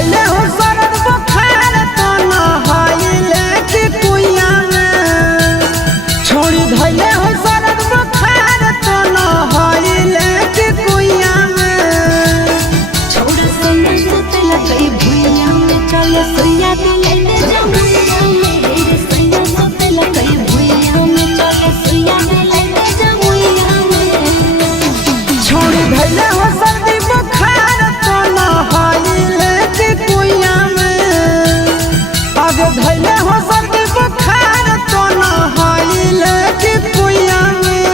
धैले हो सरद बुखार तो नहाइले कि कुइया में। छोड़ी धैले हो सरद बुखार तो नहाइले कि कुइया में। छोड़ सैया सुते लगे भुइया में चल सैया दिले ले जमुइया में। रे सैया सुते लगे भुइया में चल सैया दिले ले जमुइया में। छोड़ी धैले हो सर्दी बुखार तो नहाइले कि कुइया में। आगे धैले हो सर्दी बुखार तो नहाइले कि कुइया में।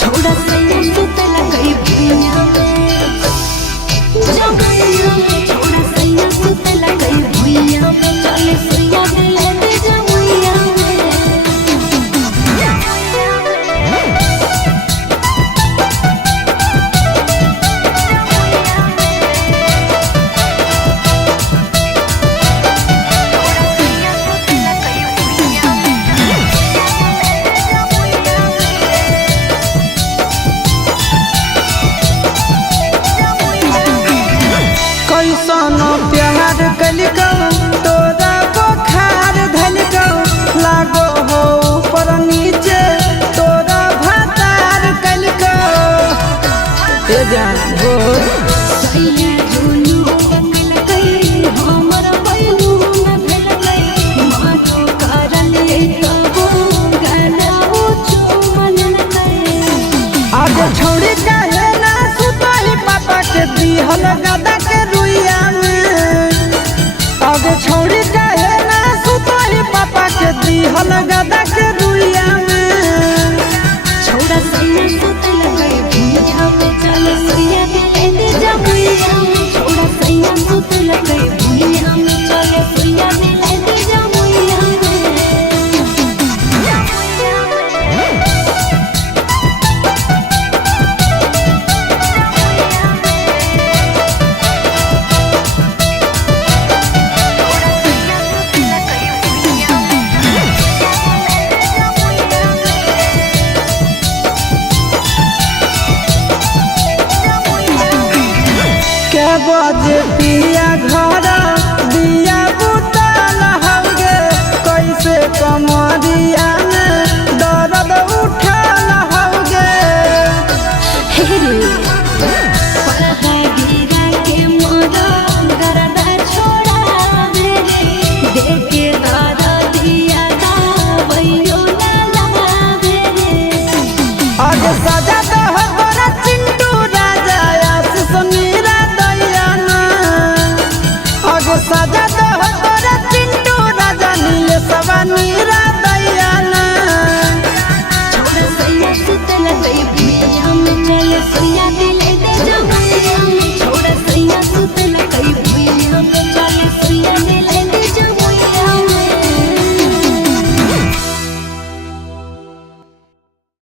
छोड़ सैया सुते लगे भुइया में जमुइया में। छोड़ सैया सुते लगे भुइया में चल सैया दिले ले जमुइया में। कैसन प्यार कलिको तोरा बुखार धलिको। लागो हो ऊपर नीचे तोरा भातार कलिको। ए जान हो सैया दुनु मिल गई हमर बैलू न भेल गई। मानो करले तबो गलाओ चुमन गई। आज छोड़ी काहे ना सुतही पापा के दिहल गदा के रुइया में। आज छोड़ी काहे ना सुतही पापा के दिहल गदा के रुइया में। छोड़ सैया सुते लगे भुइया में चल सैया दिले ले जमुइया में। छोड़ सैया सुते लगे भुइया में चल सैया दिले ले जमुइया में। के बजे पिया